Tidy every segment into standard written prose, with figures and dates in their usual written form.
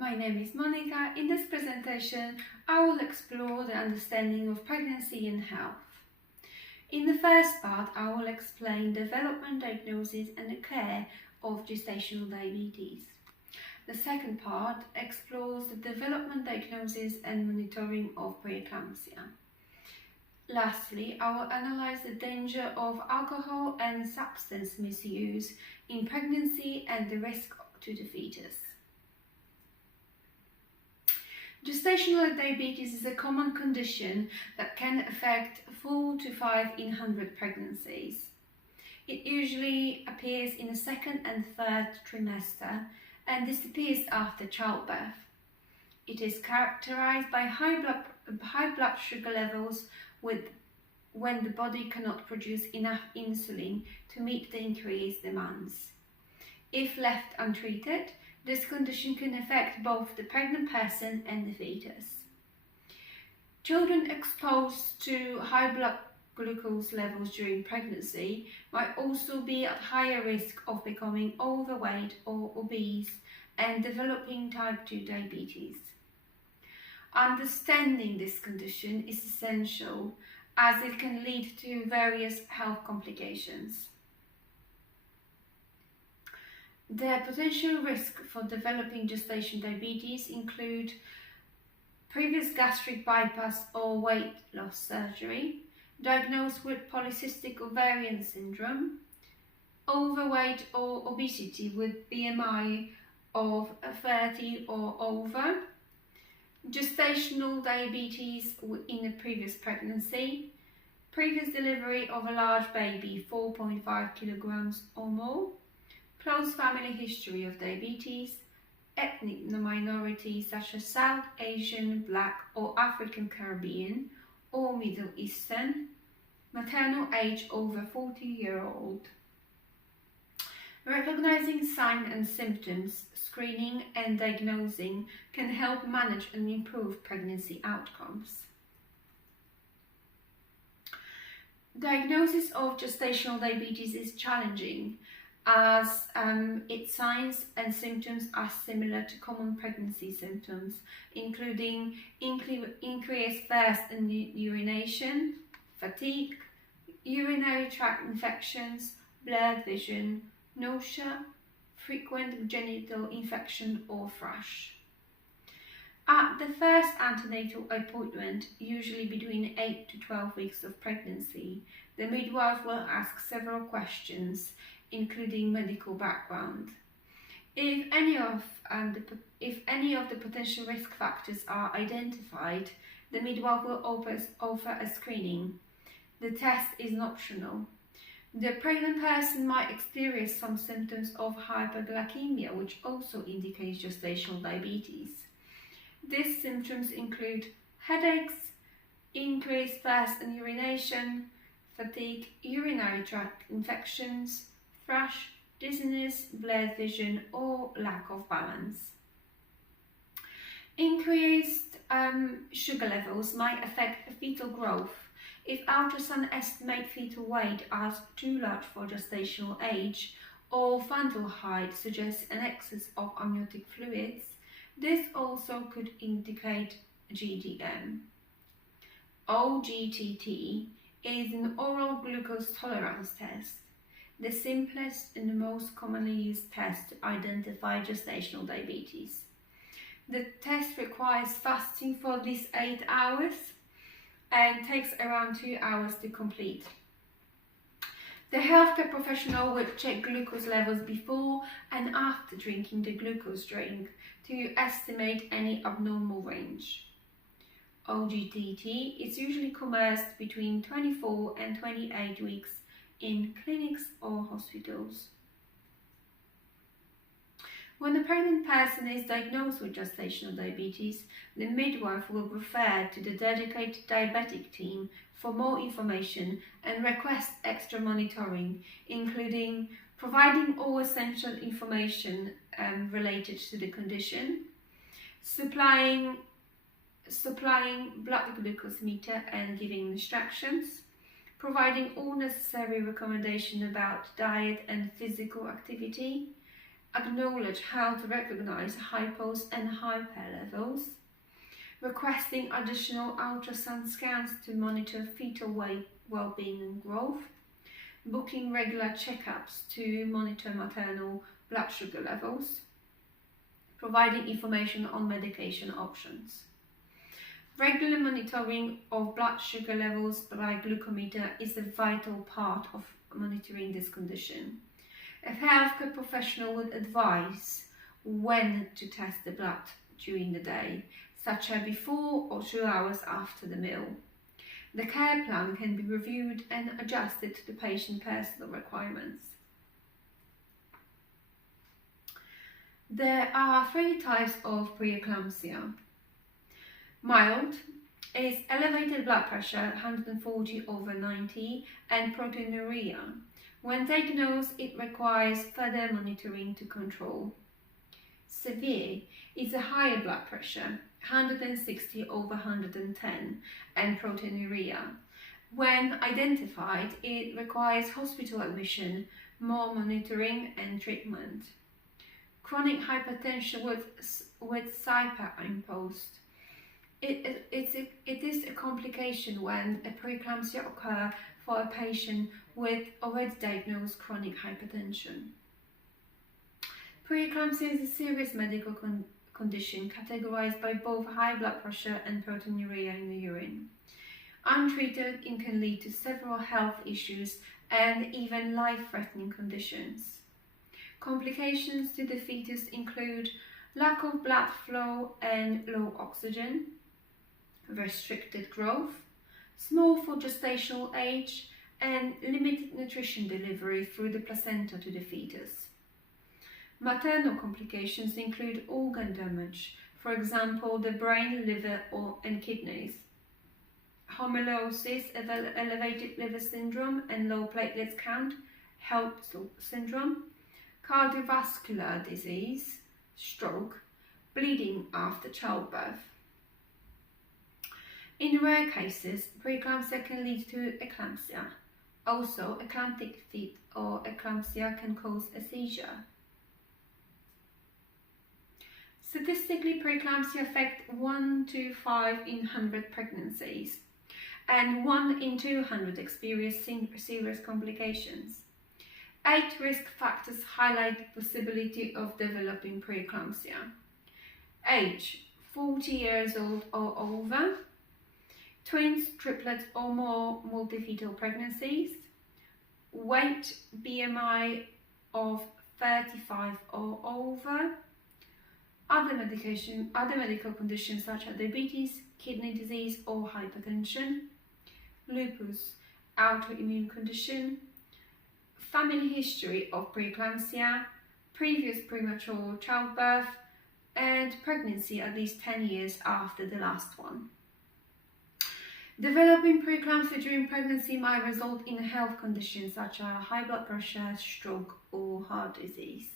My name is Monica. In this presentation, I will explore the understanding of pregnancy and health. In the first part, I will explain development, diagnosis and the care of gestational diabetes. The second part explores the development, diagnosis and monitoring of preeclampsia. Lastly, I will analyze the danger of alcohol and substance misuse in pregnancy and the risk to the fetus. Gestational diabetes is a common condition that can affect 4 to 5 in 100 pregnancies. It usually appears in the second and third trimester and disappears after childbirth. It is characterized by high blood sugar levels when the body cannot produce enough insulin to meet the increased demands. If left untreated, this condition can affect both the pregnant person and the fetus. Children exposed to high blood glucose levels during pregnancy might also be at higher risk of becoming overweight or obese and developing type 2 diabetes. Understanding this condition is essential as it can lead to various health complications. The potential risk for developing gestational diabetes include previous gastric bypass or weight loss surgery, diagnosed with polycystic ovarian syndrome, overweight or obesity with BMI of 30 or over, gestational diabetes in a previous pregnancy, previous delivery of a large baby 4.5 kilograms or more, close family history of diabetes, ethnic minorities such as South Asian, Black or African Caribbean or Middle Eastern, maternal age over 40-year-old. Recognizing signs and symptoms, screening and diagnosing can help manage and improve pregnancy outcomes. Diagnosis of gestational diabetes is challenging as its signs and symptoms are similar to common pregnancy symptoms, including increased thirst and urination, fatigue, urinary tract infections, blurred vision, nausea, frequent genital infection or thrush. At the first antenatal appointment, usually between 8 to 12 weeks of pregnancy, the midwife will ask several questions, including medical background. If any of the potential risk factors are identified, the midwife will offer a screening. The test is optional. The pregnant person might experience some symptoms of hyperglycemia, which also indicates gestational diabetes. These symptoms include headaches, increased thirst and urination, fatigue, urinary tract infections, thrush, dizziness, blurred vision or lack of balance. Increased sugar levels might affect fetal growth. If ultrasound estimates fetal weight as too large for gestational age or fundal height suggests an excess of amniotic fluids, this also could indicate GDM. OGTT is an oral glucose tolerance test, the simplest and the most commonly used test to identify gestational diabetes. The test requires fasting for at least 8 hours and takes around 2 hours to complete. The healthcare professional will check glucose levels before and after drinking the glucose drink to estimate any abnormal range. OGTT is usually commenced between 24 and 28 weeks in clinics or hospitals. When a pregnant person is diagnosed with gestational diabetes, the midwife will refer to the dedicated diabetic team for more information and request extra monitoring, including providing all essential information related to the condition, supplying blood glucose meter and giving instructions, providing all necessary recommendations about diet and physical activity, acknowledge how to recognize hypos and hyper levels, requesting additional ultrasound scans to monitor fetal weight, well-being and growth, booking regular checkups to monitor maternal blood sugar levels, providing information on medication options. Regular monitoring of blood sugar levels by glucometer is a vital part of monitoring this condition. A healthcare professional would advise when to test the blood during the day, such as before or 2 hours after the meal. The care plan can be reviewed and adjusted to the patient's personal requirements. There are 3 types of preeclampsia. Mild is elevated blood pressure 140/90 and proteinuria. When diagnosed, it requires further monitoring to control. Severe is a higher blood pressure 160/110 and proteinuria. When identified, it requires hospital admission, more monitoring and treatment. Chronic hypertension with superimposed. It is a complication when a preeclampsia occurs for a patient with already diagnosed chronic hypertension. Preeclampsia is a serious medical condition categorized by both high blood pressure and proteinuria in the urine. Untreated, it can lead to several health issues and even life-threatening conditions. Complications to the fetus include lack of blood flow and low oxygen, restricted growth, small for gestational age, and limited nutrition delivery through the placenta to the fetus. Maternal complications include organ damage, for example, the brain, liver, and kidneys, homeostasis, elevated liver syndrome and low platelets count, HELLP syndrome, cardiovascular disease, stroke, bleeding after childbirth. In rare cases, preeclampsia can lead to eclampsia. Also, eclamptic fit or eclampsia can cause a seizure. Statistically, preeclampsia affects 1 to 5 in 100 pregnancies, and 1 in 200 experience serious complications. 8 risk factors highlight the possibility of developing preeclampsia. Age: 40 years old or over, twins, triplets or more multifetal pregnancies, weight, BMI of 35 or over, other medical conditions such as diabetes, kidney disease or hypertension, lupus, autoimmune condition, family history of preeclampsia, previous premature childbirth, and pregnancy at least 10 years after the last one. Developing preeclampsia during pregnancy might result in health conditions such as high blood pressure, stroke, or heart disease.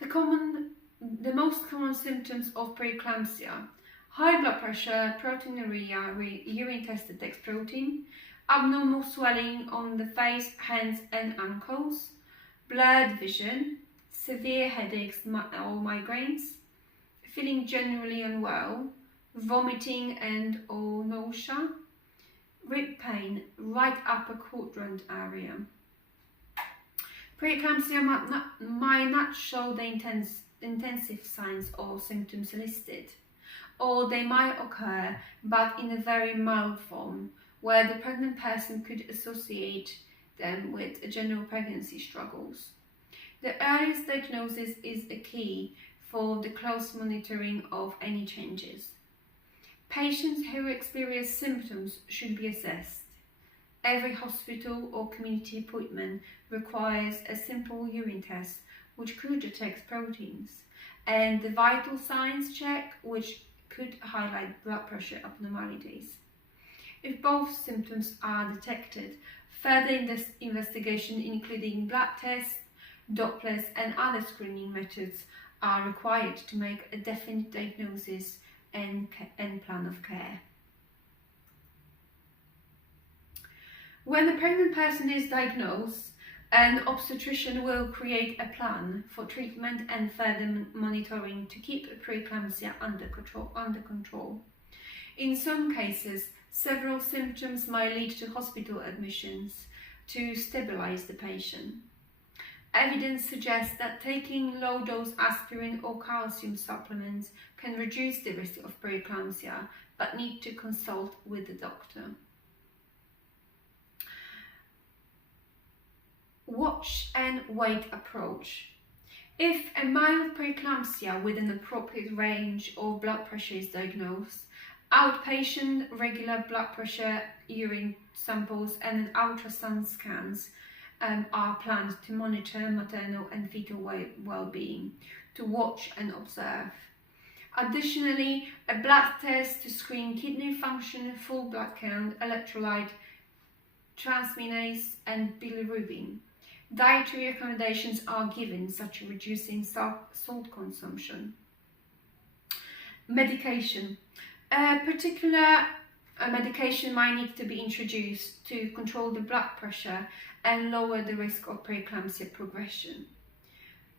The most common symptoms of preeclampsia: high blood pressure, proteinuria, urine test detects protein, abnormal swelling on the face, hands and ankles, blurred vision, severe headaches or migraines, feeling generally unwell, vomiting and or nausea, rib pain, right upper quadrant area. Preeclampsia might not show the intensive signs or symptoms listed, or they might occur but in a very mild form, where the pregnant person could associate them with general pregnancy struggles. The earliest diagnosis is a key for the close monitoring of any changes. Patients who experience symptoms should be assessed. Every hospital or community appointment requires a simple urine test which could detect proteins, and the vital signs check which could highlight blood pressure abnormalities. If both symptoms are detected, further investigation including blood tests, Dopplers and other screening methods are required to make a definite diagnosis and plan of care. When a pregnant person is diagnosed, An obstetrician will create a plan for treatment and further monitoring to keep preeclampsia under control. In some cases, several symptoms might lead to hospital admissions to stabilize the patient. Evidence suggests that taking low-dose aspirin or calcium supplements can reduce the risk of preeclampsia, but need to consult with the doctor. Watch and wait approach. If a mild preeclampsia with an appropriate range of blood pressure is diagnosed, outpatient regular blood pressure, urine samples and ultrasound scans are planned to monitor maternal and fetal well-being, to watch and observe. Additionally, a blood test to screen kidney function, full blood count, electrolyte, transaminase and bilirubin. Dietary recommendations are given, such as reducing salt consumption. Medication. A particular medication might need to be introduced to control the blood pressure and lower the risk of preeclampsia progression.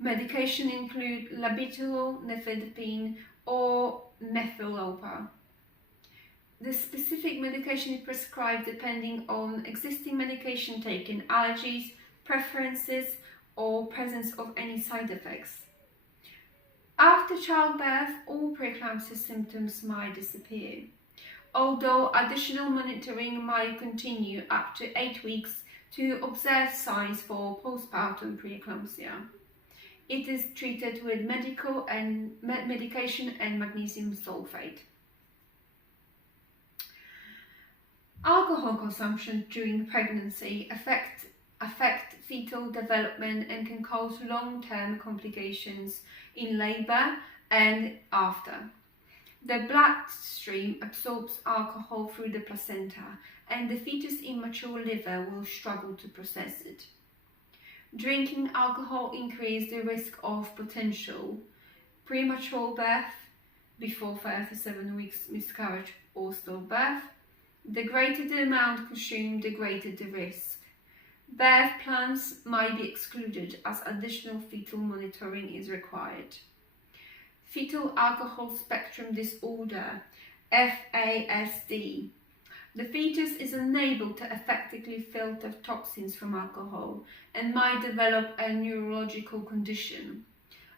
Medication include labetalol, nifedipine, or methiolopar. The specific medication is prescribed depending on existing medication taken, allergies, preferences, or presence of any side effects. After childbirth, all preeclampsia symptoms might disappear, although additional monitoring might continue up to 8 weeks to observe signs for postpartum preeclampsia. It is treated with medication and magnesium sulfate. Alcohol consumption during pregnancy affect fetal development and can cause long-term complications in labor and after. The bloodstream absorbs alcohol through the placenta, and the fetus' immature liver will struggle to process it. Drinking alcohol increases the risk of potential premature birth before 37 weeks miscarriage or stillbirth. The greater the amount consumed, the greater the risk. Birth plans might be excluded as additional fetal monitoring is required. Fetal alcohol spectrum disorder, FASD. The fetus is unable to effectively filter toxins from alcohol and might develop a neurological condition.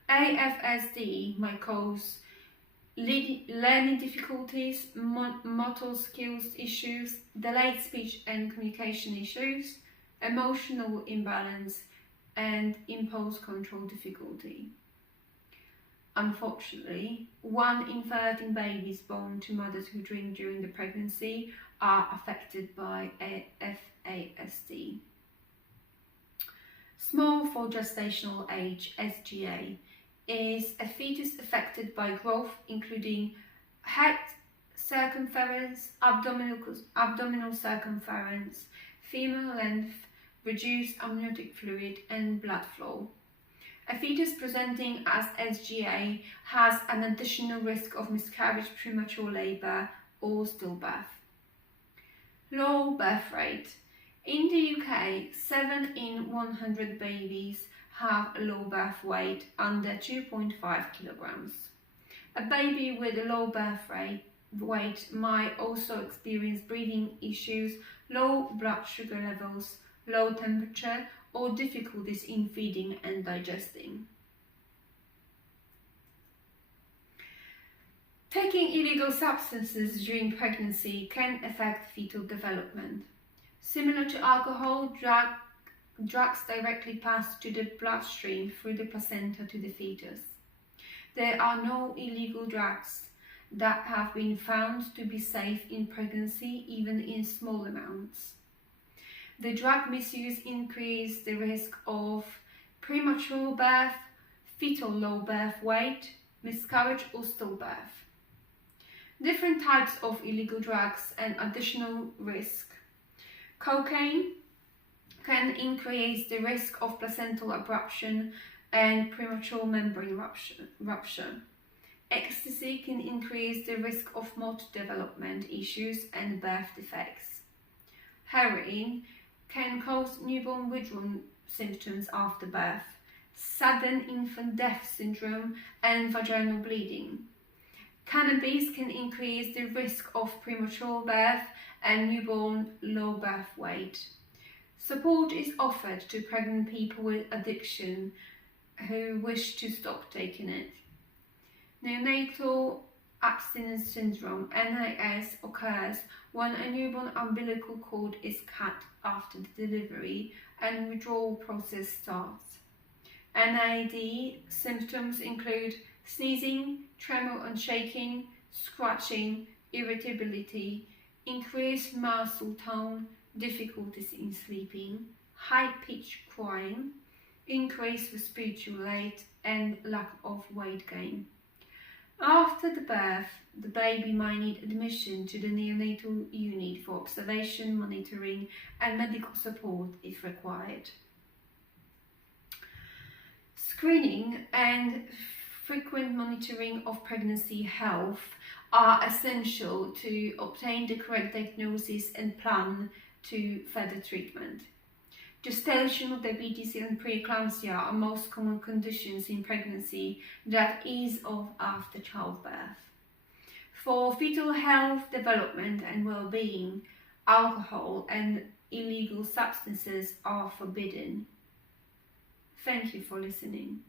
AFSD might cause learning difficulties, motor skills issues, delayed speech and communication issues, emotional imbalance, and impulse control difficulty. Unfortunately, 1 in 13 babies born to mothers who drink during the pregnancy are affected by FASD. Small for gestational age, SGA, is a fetus affected by growth including head circumference, abdominal circumference, femur length, reduced amniotic fluid and blood flow. A fetus presenting as SGA has an additional risk of miscarriage, premature labour or stillbirth. Low birth rate. In the UK, 7 in 100 babies have a low birth weight under 2.5 kilograms. A baby with a low birth weight might also experience breathing issues, low blood sugar levels, low temperature, or difficulties in feeding and digesting. Taking illegal substances during pregnancy can affect fetal development. Similar to alcohol, drugs directly pass to the bloodstream through the placenta to the fetus. There are no illegal drugs that have been found to be safe in pregnancy, even in small amounts. The drug misuse increases the risk of premature birth, fetal low birth weight, miscarriage or stillbirth. Different types of illegal drugs and additional risk. Cocaine can increase the risk of placental abruption and premature membrane rupture. Ecstasy can increase the risk of motor development issues and birth defects. Heroin can cause newborn symptoms after birth, sudden infant death syndrome, and vaginal bleeding. Cannabis can increase the risk of premature birth and newborn low birth weight. Support is offered to pregnant people with addiction who wish to stop taking it. Neonatal abstinence syndrome (NAS) occurs when a newborn umbilical cord is cut after the delivery and withdrawal process starts. NAD symptoms include sneezing, tremor and shaking, scratching, irritability, increased muscle tone, difficulties in sleeping, high-pitched crying, increased respiratory rate, and lack of weight gain. After the birth, the baby might need admission to the neonatal unit for observation, monitoring, and medical support if required. Screening and frequent monitoring of pregnancy health are essential to obtain the correct diagnosis and plan to further treatment. Gestational diabetes and preeclampsia are most common conditions in pregnancy that ease off after childbirth. For fetal health, development and well-being, alcohol and illegal substances are forbidden. Thank you for listening.